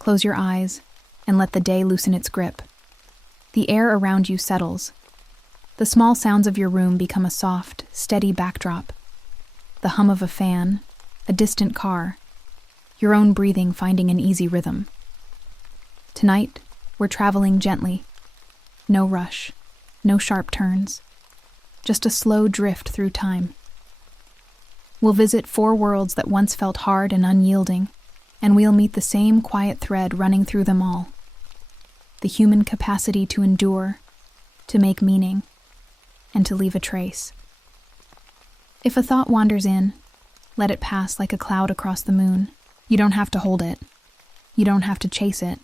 Close your eyes and let the day loosen its grip. The air around you settles. The small sounds of your room become a soft, steady backdrop. The hum of a fan, a distant car, your own breathing finding an easy rhythm. Tonight, we're traveling gently. No rush, no sharp turns, just a slow drift through time. We'll visit 4 worlds that once felt hard and unyielding, and we'll meet the same quiet thread running through them all. The human capacity to endure, to make meaning, and to leave a trace. If a thought wanders in, let it pass like a cloud across the moon. You don't have to hold it. You don't have to chase it.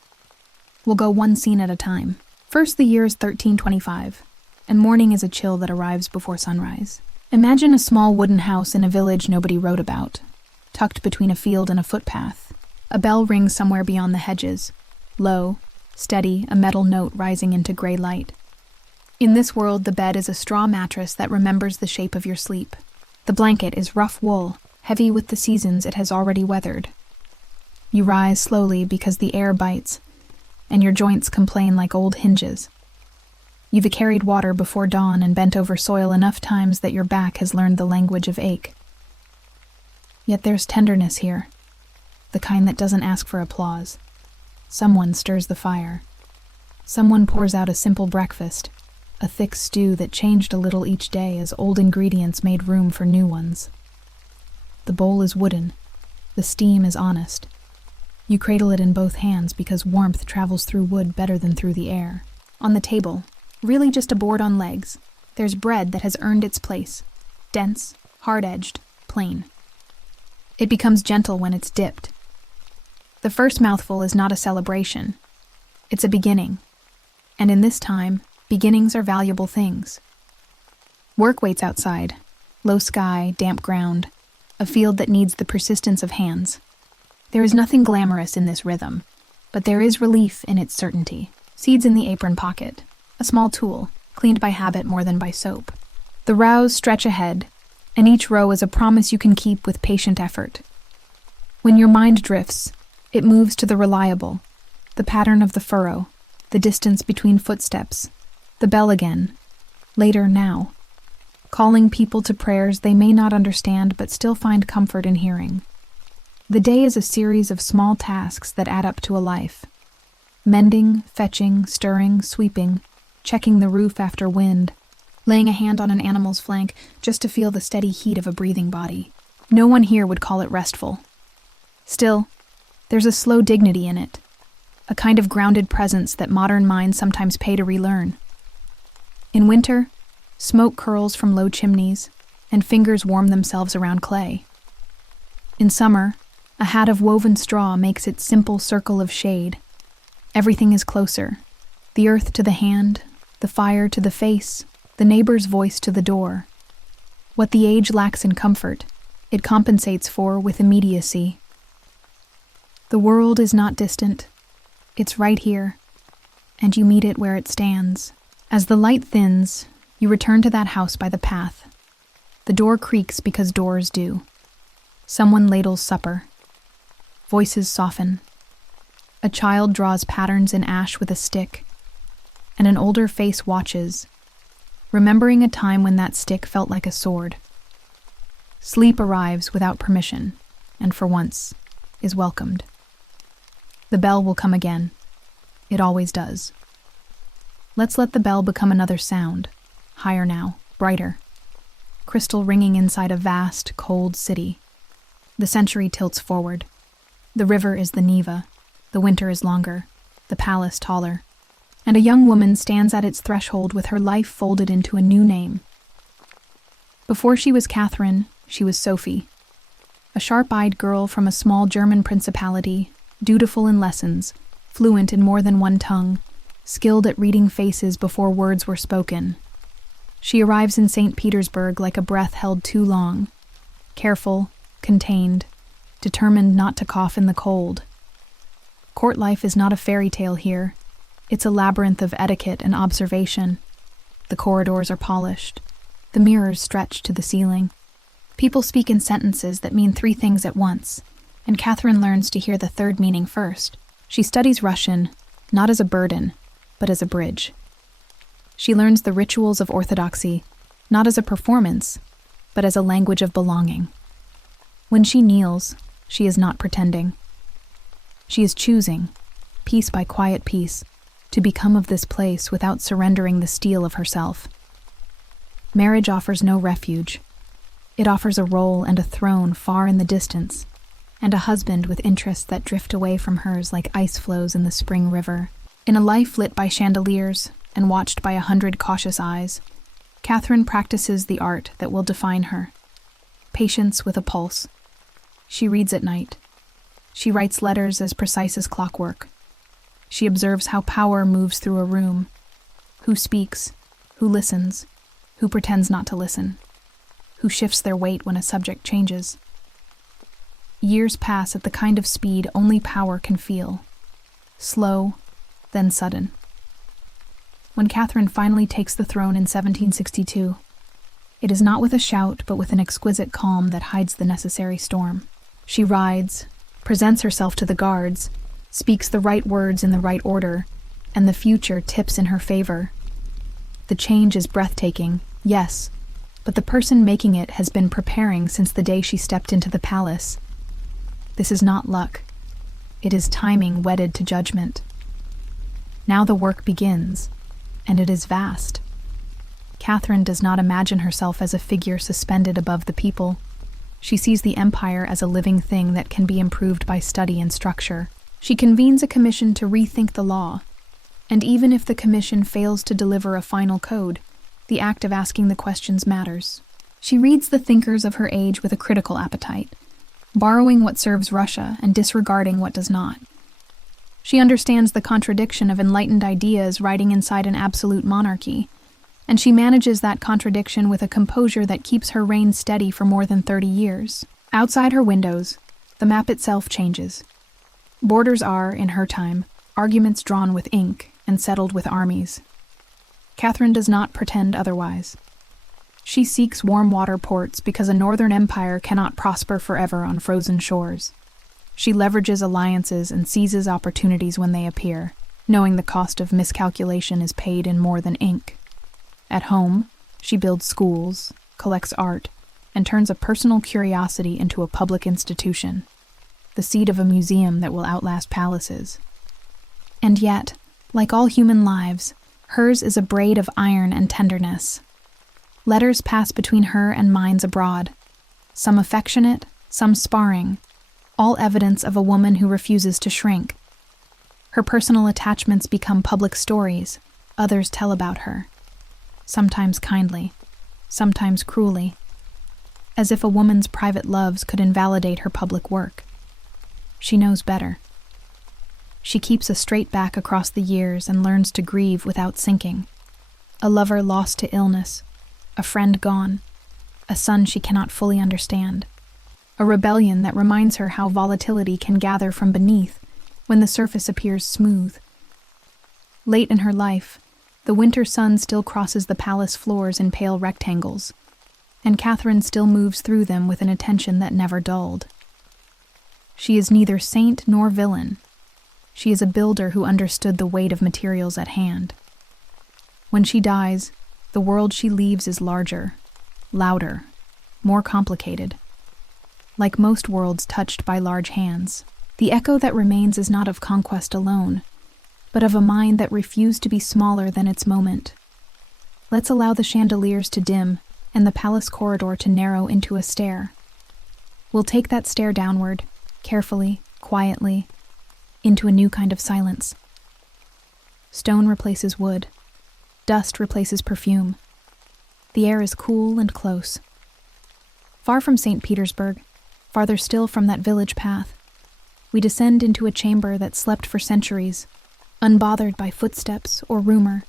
We'll go one scene at a time. First, the year is 1325, and morning is a chill that arrives before sunrise. Imagine a small wooden house in a village nobody wrote about, tucked between a field and a footpath. A bell rings somewhere beyond the hedges, low, steady, a metal note rising into gray light. In this world, the bed is a straw mattress that remembers the shape of your sleep. The blanket is rough wool, heavy with the seasons it has already weathered. You rise slowly because the air bites, and your joints complain like old hinges. You've carried water before dawn and bent over soil enough times that your back has learned the language of ache. Yet there's tenderness here, the kind that doesn't ask for applause. Someone stirs the fire. Someone pours out a simple breakfast, a thick stew that changed a little each day as old ingredients made room for new ones. The bowl is wooden. The steam is honest. You cradle it in both hands because warmth travels through wood better than through the air. On the table, really just a board on legs, there's bread that has earned its place. Dense, hard-edged, plain. It becomes gentle when it's dipped. The first mouthful is not a celebration. It's a beginning. And in this time, beginnings are valuable things. Work waits outside. Low sky, damp ground. A field that needs the persistence of hands. There is nothing glamorous in this rhythm, but there is relief in its certainty. Seeds in the apron pocket. A small tool, cleaned by habit more than by soap. The rows stretch ahead, and each row is a promise you can keep with patient effort. When your mind drifts, it moves to the reliable, the pattern of the furrow, the distance between footsteps, the bell again, later now, calling people to prayers they may not understand but still find comfort in hearing. The day is a series of small tasks that add up to a life. Mending, fetching, stirring, sweeping, checking the roof after wind, laying a hand on an animal's flank just to feel the steady heat of a breathing body. No one here would call it restful. Still, there's a slow dignity in it, a kind of grounded presence that modern minds sometimes pay to relearn. In winter, smoke curls from low chimneys, and fingers warm themselves around clay. In summer, a hat of woven straw makes its simple circle of shade. Everything is closer, the earth to the hand, the fire to the face, the neighbor's voice to the door. What the age lacks in comfort, it compensates for with immediacy. The world is not distant. It's right here, and you meet it where it stands. As the light thins, you return to that house by the path. The door creaks because doors do. Someone ladles supper. Voices soften. A child draws patterns in ash with a stick, and an older face watches, remembering a time when that stick felt like a sword. Sleep arrives without permission, and for once, is welcomed. The bell will come again. It always does. Let's let the bell become another sound, higher now, brighter. Crystal ringing inside a vast, cold city. The century tilts forward. The river is the Neva, the winter is longer, the palace taller, and a young woman stands at its threshold with her life folded into a new name. Before she was Catherine, she was Sophie, a sharp-eyed girl from a small German principality, dutiful in lessons, fluent in more than one tongue, skilled at reading faces before words were spoken. She arrives in St. Petersburg like a breath held too long, careful, contained, determined not to cough in the cold. Court life is not a fairy tale here. It's a labyrinth of etiquette and observation. The corridors are polished. The mirrors stretch to the ceiling. People speak in sentences that mean 3 things at once, and Catherine learns to hear the third meaning first. She studies Russian, not as a burden, but as a bridge. She learns the rituals of orthodoxy, not as a performance, but as a language of belonging. When she kneels, she is not pretending. She is choosing, piece by quiet piece, to become of this place without surrendering the steel of herself. Marriage offers no refuge. It offers a role and a throne far in the distance, and a husband with interests that drift away from hers like ice flows in the spring river. In a life lit by chandeliers and watched by 100 cautious eyes, Catherine practices the art that will define her. Patience with a pulse. She reads at night. She writes letters as precise as clockwork. She observes how power moves through a room. Who speaks, who listens, who pretends not to listen, who shifts their weight when a subject changes. Years pass at the kind of speed only power can feel. Slow, then sudden. When Catherine finally takes the throne in 1762, it is not with a shout but with an exquisite calm that hides the necessary storm. She rides, presents herself to the guards, speaks the right words in the right order, and the future tips in her favor. The change is breathtaking, yes, but the person making it has been preparing since the day she stepped into the palace. This is not luck. It is timing wedded to judgment. Now the work begins, and it is vast. Catherine does not imagine herself as a figure suspended above the people. She sees the empire as a living thing that can be improved by study and structure. She convenes a commission to rethink the law, and even if the commission fails to deliver a final code, the act of asking the questions matters. She reads the thinkers of her age with a critical appetite, borrowing what serves Russia and disregarding what does not. She understands the contradiction of enlightened ideas riding inside an absolute monarchy, and she manages that contradiction with a composure that keeps her reign steady for more than 30 years. Outside her windows, the map itself changes. Borders are, in her time, arguments drawn with ink and settled with armies. Catherine does not pretend otherwise. She seeks warm water ports because a northern empire cannot prosper forever on frozen shores. She leverages alliances and seizes opportunities when they appear, knowing the cost of miscalculation is paid in more than ink. At home, she builds schools, collects art, and turns a personal curiosity into a public institution, the seat of a museum that will outlast palaces. And yet, like all human lives, hers is a braid of iron and tenderness. Letters pass between her and minds abroad, some affectionate, some sparring, all evidence of a woman who refuses to shrink. Her personal attachments become public stories others tell about her, sometimes kindly, sometimes cruelly, as if a woman's private loves could invalidate her public work. She knows better. She keeps a straight back across the years and learns to grieve without sinking. A lover lost to illness, a friend gone, a son she cannot fully understand. A rebellion that reminds her how volatility can gather from beneath when the surface appears smooth. Late in her life, the winter sun still crosses the palace floors in pale rectangles, and Catherine still moves through them with an attention that never dulled. She is neither saint nor villain. She is a builder who understood the weight of materials at hand. When she dies, the world she leaves is larger, louder, more complicated. Like most worlds touched by large hands, the echo that remains is not of conquest alone, but of a mind that refused to be smaller than its moment. Let's allow the chandeliers to dim and the palace corridor to narrow into a stair. We'll take that stair downward, carefully, quietly, into a new kind of silence. Stone replaces wood. Dust replaces perfume. The air is cool and close. Far from St. Petersburg, farther still from that village path, we descend into a chamber that slept for centuries, unbothered by footsteps or rumor.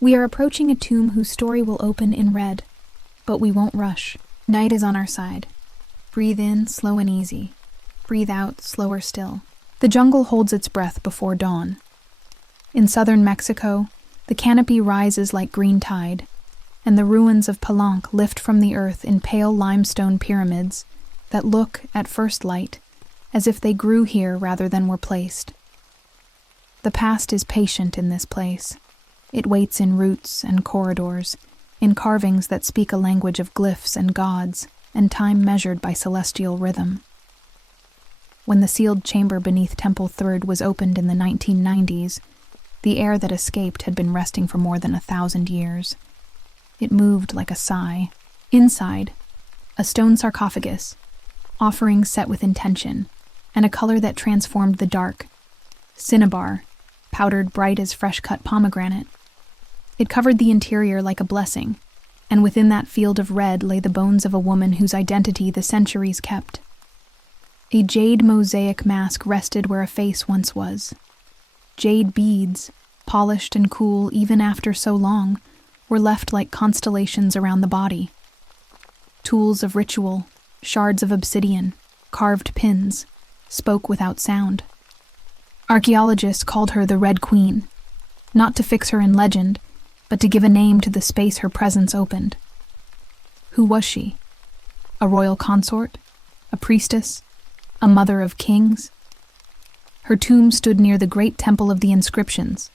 We are approaching a tomb whose story will open in red, but we won't rush. Night is on our side. Breathe in, slow and easy. Breathe out, slower still. The jungle holds its breath before dawn. In southern Mexico, the canopy rises like green tide, and the ruins of Palenque lift from the earth in pale limestone pyramids that look, at first light, as if they grew here rather than were placed. The past is patient in this place. It waits in roots and corridors, in carvings that speak a language of glyphs and gods, and time measured by celestial rhythm. When the sealed chamber beneath Temple Third was opened in the 1990s, the air that escaped had been resting for more than 1,000 years. It moved like a sigh. Inside, a stone sarcophagus, offerings set with intention, and a color that transformed the dark. Cinnabar, powdered bright as fresh-cut pomegranate. It covered the interior like a blessing, and within that field of red lay the bones of a woman whose identity the centuries kept. A jade mosaic mask rested where a face once was. Jade beads, polished and cool even after so long, were left like constellations around the body. Tools of ritual, shards of obsidian, carved pins, spoke without sound. Archaeologists called her the Red Queen, not to fix her in legend, but to give a name to the space her presence opened. Who was she? A royal consort? A priestess? A mother of kings? Her tomb stood near the great Temple of the Inscriptions,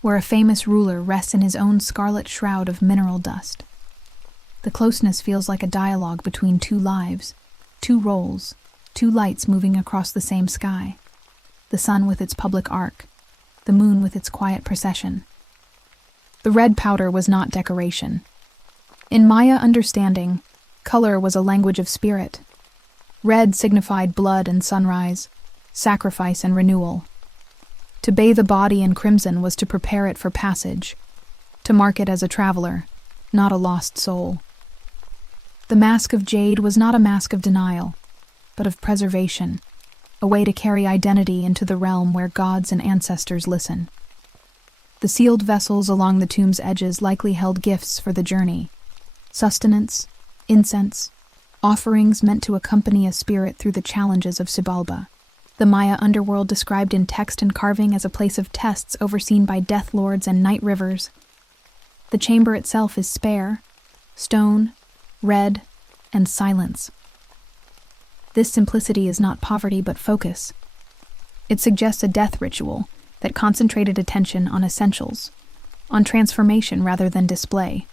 where a famous ruler rests in his own scarlet shroud of mineral dust. The closeness feels like a dialogue between two lives, two roles, two lights moving across the same sky. The sun with its public arc, the moon with its quiet procession. The red powder was not decoration. In Maya understanding, color was a language of spirit. Red signified blood and sunrise, sacrifice and renewal. To bathe a body in crimson was to prepare it for passage, to mark it as a traveler, not a lost soul. The mask of jade was not a mask of denial, but of preservation, a way to carry identity into the realm where gods and ancestors listen. The sealed vessels along the tomb's edges likely held gifts for the journey: sustenance, incense, offerings meant to accompany a spirit through the challenges of Xibalba. The Maya underworld described in text and carving as a place of tests overseen by death lords and night rivers. The chamber itself is spare, stone, red, and silence. This simplicity is not poverty but focus. It suggests a death ritual that concentrated attention on essentials, on transformation rather than display,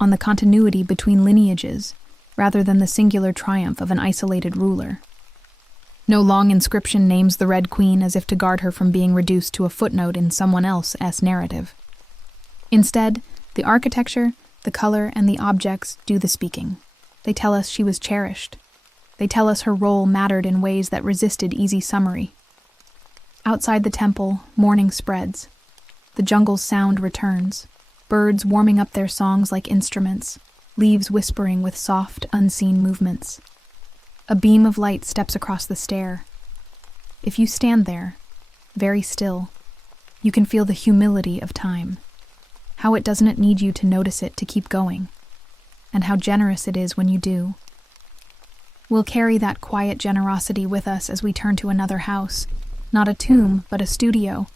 on the continuity between lineages rather than the singular triumph of an isolated ruler. No long inscription names the Red Queen as if to guard her from being reduced to a footnote in someone else's narrative. Instead, the architecture, the color, and the objects do the speaking. They tell us she was cherished. They tell us her role mattered in ways that resisted easy summary. Outside the temple, morning spreads. The jungle's sound returns, birds warming up their songs like instruments, leaves whispering with soft, unseen movements. A beam of light steps across the stair. If you stand there, very still, you can feel the humility of time, how it doesn't need you to notice it to keep going, and how generous it is when you do. We'll carry that quiet generosity with us as we turn to another house, not a tomb, but a studio,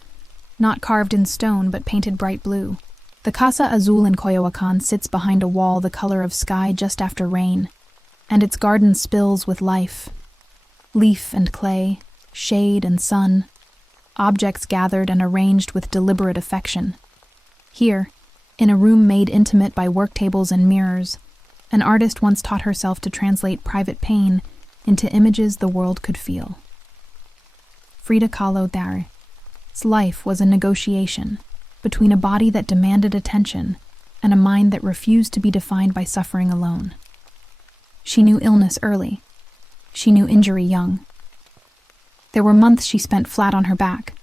not carved in stone, but painted bright blue. The Casa Azul in Coyoacan sits behind a wall the color of sky just after rain, and its garden spills with life. Leaf and clay, shade and sun, objects gathered and arranged with deliberate affection. Here, in a room made intimate by work tables and mirrors, an artist once taught herself to translate private pain into images the world could feel. Frida Kahlo Dare's life was a negotiation between a body that demanded attention and a mind that refused to be defined by suffering alone. She knew illness early. She knew injury young. There were months she spent flat on her back,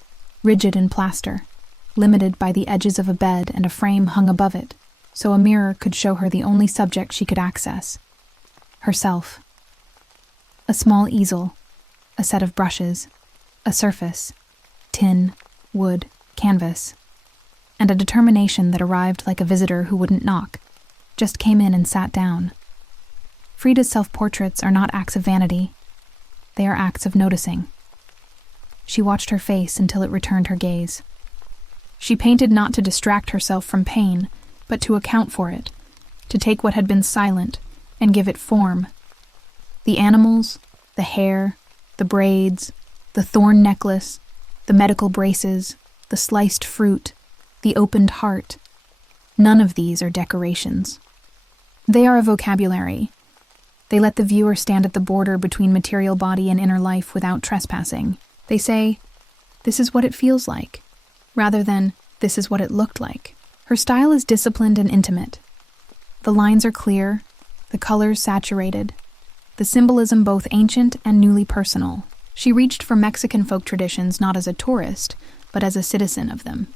rigid in plaster, limited by the edges of a bed and a frame hung above it, so a mirror could show her the only subject she could access: herself. A small easel, a set of brushes, a surface, tin, wood, canvas, and a determination that arrived like a visitor who wouldn't knock, just came in and sat down. Frida's self-portraits are not acts of vanity. They are acts of noticing. She watched her face until it returned her gaze. She painted not to distract herself from pain, but to account for it, to take what had been silent and give it form. The animals, the hair, the braids, the thorn necklace, the medical braces, the sliced fruit, the opened heart. None of these are decorations. They are a vocabulary. They let the viewer stand at the border between material body and inner life without trespassing. They say, "This is what it feels like," rather than, "This is what it looked like." Her style is disciplined and intimate. The lines are clear, the colors saturated, the symbolism both ancient and newly personal. She reached for Mexican folk traditions not as a tourist, but as a citizen of them,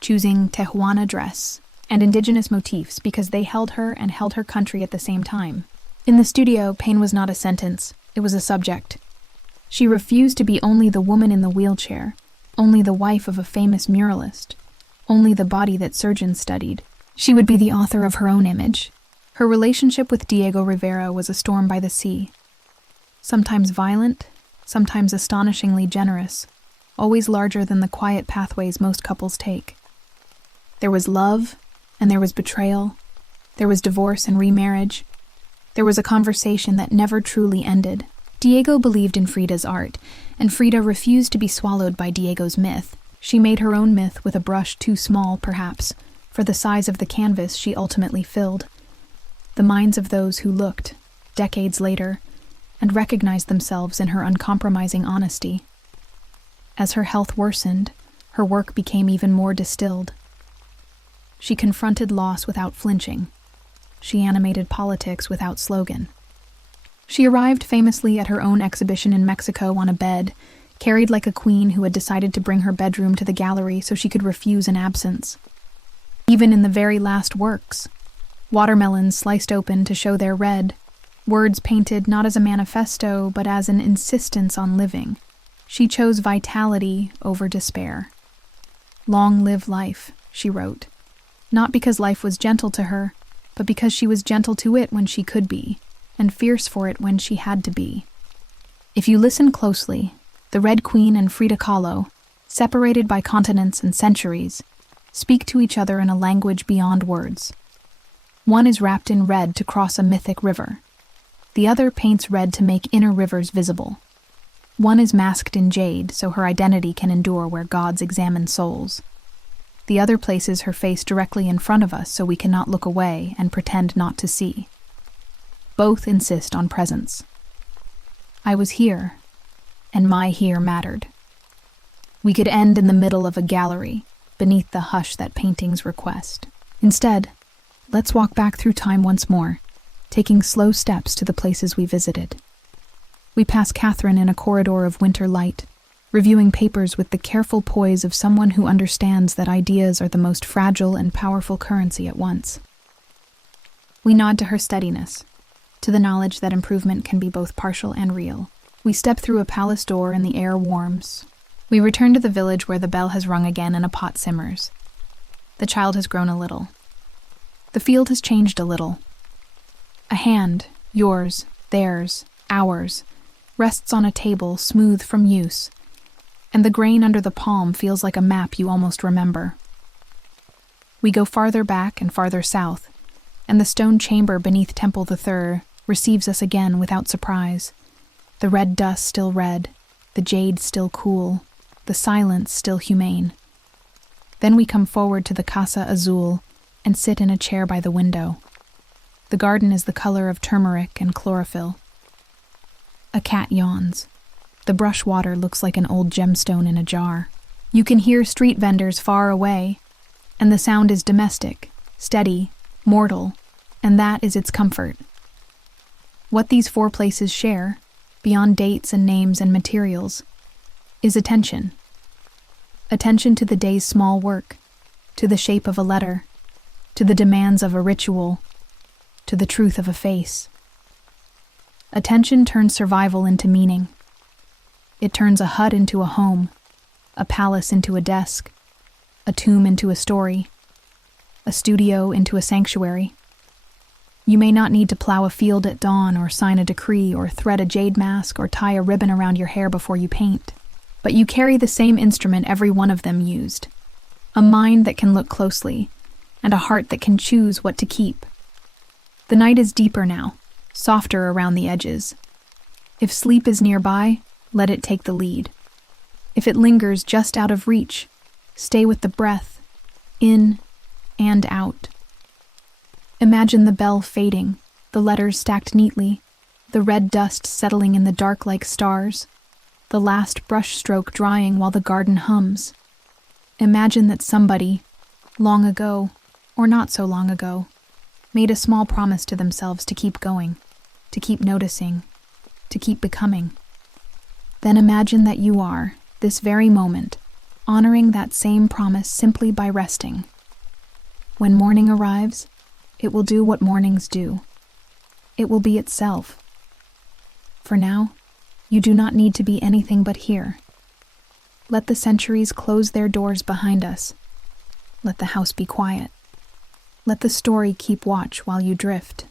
choosing Tijuana dress and indigenous motifs because they held her and held her country at the same time. In the studio, pain was not a sentence, it was a subject. She refused to be only the woman in the wheelchair, only the wife of a famous muralist, only the body that surgeons studied. She would be the author of her own image. Her relationship with Diego Rivera was a storm by the sea. Sometimes violent, sometimes astonishingly generous, always larger than the quiet pathways most couples take. There was love, and there was betrayal. There was divorce and remarriage. There was a conversation that never truly ended. Diego believed in Frida's art, and Frida refused to be swallowed by Diego's myth. She made her own myth with a brush too small, perhaps, for the size of the canvas she ultimately filled. The minds of those who looked, decades later, and recognized themselves in her uncompromising honesty. As her health worsened, her work became even more distilled. She confronted loss without flinching. She animated politics without slogan. She arrived famously at her own exhibition in Mexico on a bed, carried like a queen who had decided to bring her bedroom to the gallery so she could refuse an absence. Even in the very last works, watermelons sliced open to show their red, words painted not as a manifesto but as an insistence on living. She chose vitality over despair. "Long live life," she wrote, not because life was gentle to her, but because she was gentle to it when she could be, and fierce for it when she had to be. If you listen closely, the Red Queen and Frida Kahlo, separated by continents and centuries, speak to each other in a language beyond words. One is wrapped in red to cross a mythic river. The other paints red to make inner rivers visible. One is masked in jade so her identity can endure where gods examine souls. The other places her face directly in front of us so we cannot look away and pretend not to see. Both insist on presence. I was here, and my here mattered. We could end in the middle of a gallery, beneath the hush that paintings request. Instead, let's walk back through time once more, taking slow steps to the places we visited. We pass Catherine in a corridor of winter light, reviewing papers with the careful poise of someone who understands that ideas are the most fragile and powerful currency at once. We nod to her steadiness, to the knowledge that improvement can be both partial and real. We step through a palace door and the air warms. We return to the village where the bell has rung again and a pot simmers. The child has grown a little. The field has changed a little. A hand, yours, theirs, ours, rests on a table smooth from use, and the grain under the palm feels like a map you almost remember. We go farther back and farther south, and the stone chamber beneath Temple III receives us again without surprise. The red dust still red, the jade still cool, the silence still humane. Then we come forward to the Casa Azul and sit in a chair by the window. The garden is the color of turmeric and chlorophyll. A cat yawns. The brush water looks like an old gemstone in a jar. You can hear street vendors far away, and the sound is domestic, steady, mortal, and that is its comfort. What these four places share, beyond dates and names and materials, is attention. Attention to the day's small work, to the shape of a letter, to the demands of a ritual, to the truth of a face. Attention turns survival into meaning. It turns a hut into a home, a palace into a desk, a tomb into a story, a studio into a sanctuary. You may not need to plow a field at dawn or sign a decree or thread a jade mask or tie a ribbon around your hair before you paint, but you carry the same instrument every one of them used, a mind that can look closely, and a heart that can choose what to keep. The night is deeper now, softer around the edges. If sleep is nearby, let it take the lead. If it lingers just out of reach, Stay with the breath, in and out. Imagine the bell fading, the letters stacked neatly, the red dust settling in the dark like stars, the last brush stroke drying while the garden hums. Imagine that somebody, long ago, or not so long ago, made a small promise to themselves to keep going, to keep noticing, to keep becoming. Then imagine that you are, this very moment, honoring that same promise simply by resting. When morning arrives, it will do what mornings do. It will be itself. For now, you do not need to be anything but here. Let the centuries close their doors behind us. Let the house be quiet. Let the story keep watch while you drift.